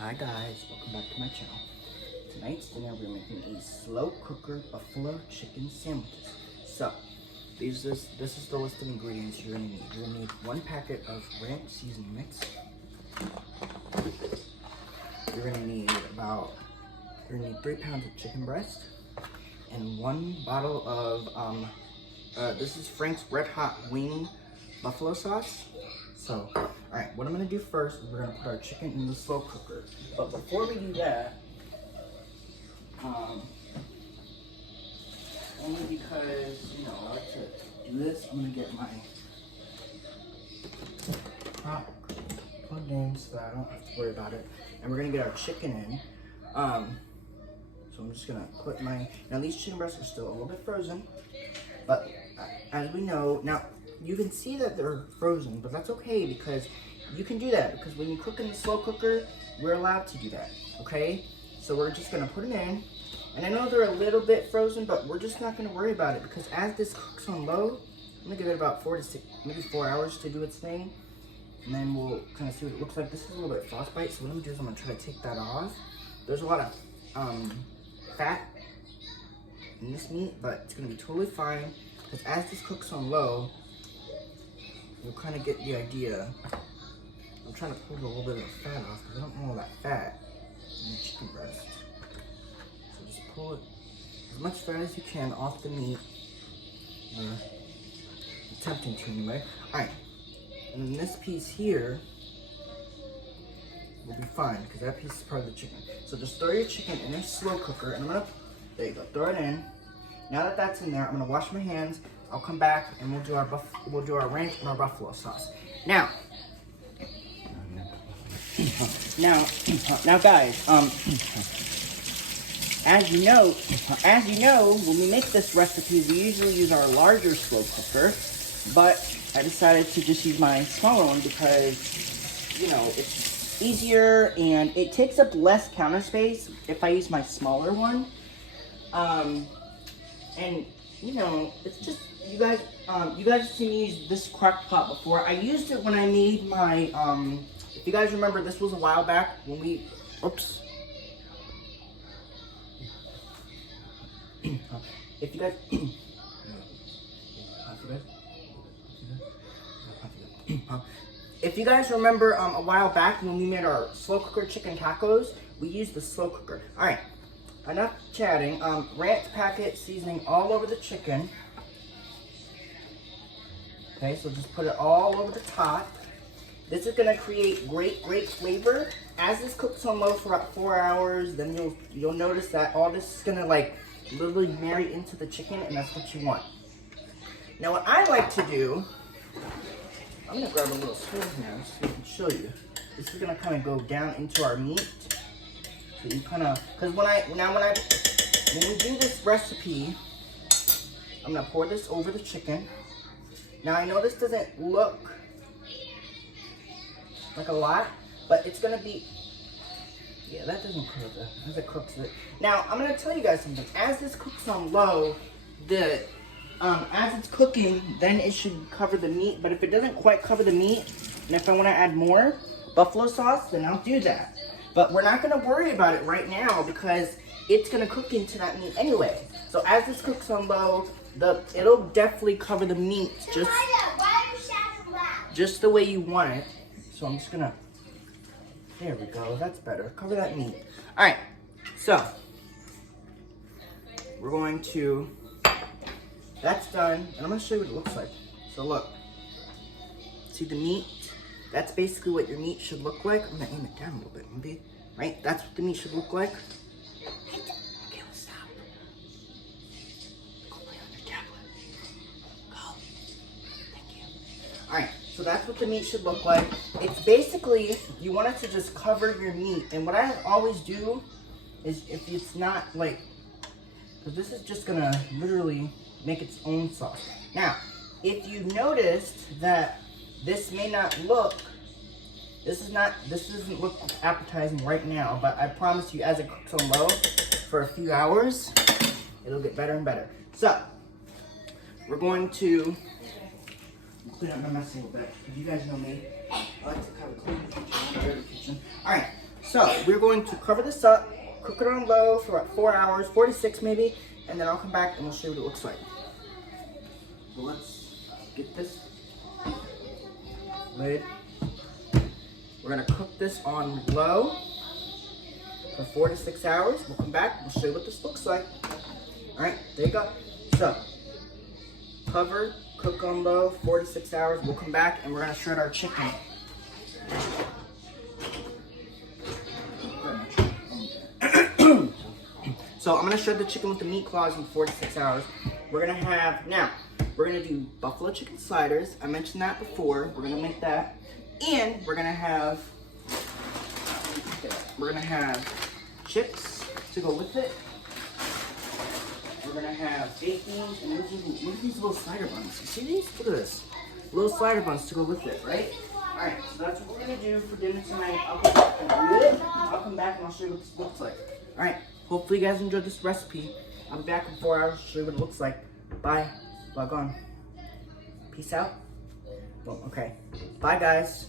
Hi guys, welcome back to my channel. Tonight's dinner we're making a slow cooker buffalo chicken sandwiches. So, this is the list of ingredients you're gonna need. You're gonna need 1 packet of ranch seasoning mix. You're gonna need 3 pounds of chicken breast and 1 bottle of this is Frank's Red Hot Wing buffalo sauce. So, alright, what I'm going to do first is we're going to put our chicken in the slow cooker. But before we do that, only because, I like to do this, I'm going to get my prop plugged in so that I don't have to worry about it. And we're going to get our chicken in. So I'm just going to put now these chicken breasts are still a little bit frozen, but as we know, now you can see that they're frozen, but that's okay because you can do that because when you cook in the slow cooker, we're allowed to do that, okay? So we're just gonna put them in, and I know they're a little bit frozen, but we're just not gonna worry about it because as this cooks on low, I'm gonna give it about 4 to 6, maybe 4 hours to do its thing, and then we'll kind of see what it looks like. This is a little bit frostbite, so what I'm gonna do is I'm gonna try to take that off. There's a lot of fat in this meat, but it's gonna be totally fine because as this cooks on low, you'll kind of get the idea. I'm trying to pull a little bit of the fat off because I don't want all that fat in the chicken breast. So just pull it as much fat as you can off the meat. Attempting to anyway. Alright, and then this piece here will be fine because that piece is part of the chicken. So just throw your chicken in a slow cooker and there you go, throw it in. Now that that's in there, I'm gonna wash my hands. I'll come back and we'll do our ranch and our buffalo sauce. Now guys, as you know, when we make this recipe, we usually use our larger slow cooker, but I decided to just use my smaller one because, it's easier and it takes up less counter space if I use my smaller one. And it's just, you guys have seen me use this crock pot before. I used it when I made my, if you guys remember, this was a while back when we, oops. If you guys, if you guys remember a while back when we made our slow cooker chicken tacos, we used the slow cooker. All right. Enough chatting. Ranch packet seasoning all over the chicken. Okay, so just put it all over the top. This is gonna create great flavor. As this cooks on low for about 4 hours, then you'll notice that all this is gonna literally marry into the chicken, and that's what you want. Now, what I like to do, I'm gonna grab a little spoon here so I can show you. This is gonna kind of go down into our meat. So you kind of, because when we do this recipe, I'm gonna pour this over the chicken. Now I know this doesn't look like a lot, but it's gonna be, yeah, that doesn't cook it, as it cooks it. Now I'm gonna tell you guys something. As this cooks on low, as it's cooking, then it should cover the meat. But if it doesn't quite cover the meat, and if I want to add more buffalo sauce, then I'll do that. But we're not going to worry about it right now because it's going to cook into that meat anyway. So as this cooks on low, it'll definitely cover the meat just the way you want it. So I'm just going to, there we go, that's better. Cover that meat. All right, so we're going to, that's done. And I'm going to show you what it looks like. So look, see the meat? That's basically what your meat should look like. I'm gonna aim it down a little bit, maybe. Right? That's what the meat should look like. Okay, let's stop. Go play on your tablet. Go. Thank you. Alright, so that's what the meat should look like. It's basically, you want it to just cover your meat. And what I always do is, if it's not because this is just gonna literally make its own sauce. Now, if you noticed that this may not look, this doesn't look appetizing right now, but I promise you as it cooks on low for a few hours, it'll get better and better. So, we're going to clean up my mess a little bit, because you guys know me. I like to kind of clean the kitchen. All right, So we're going to cover this up, cook it on low for about 4 hours, 4 to 6 maybe, and then I'll come back and we'll show you what it looks like. So let's get this lid. We're gonna cook this on low for 4 to 6 hours. We'll come back, we'll show you what this looks like. All right, there you go. So, cover, cook on low, 4 to 6 hours. We'll come back and we're gonna shred our chicken. So I'm gonna shred the chicken with the meat claws in 4 to 6 hours. We're gonna do buffalo chicken sliders. I mentioned that before. We're gonna make that. And we're gonna have chips to go with it. We're gonna have baked beans, and look at these little slider buns. You see these? Look at this. Little slider buns to go with it, right? Alright, so that's what we're gonna do for dinner tonight. I'll come back and I'll show you what this looks like. Alright, hopefully you guys enjoyed this recipe. I'll be back in 4 hours to show you what it looks like. Bye. Log on. Peace out. Well, okay. Bye, guys.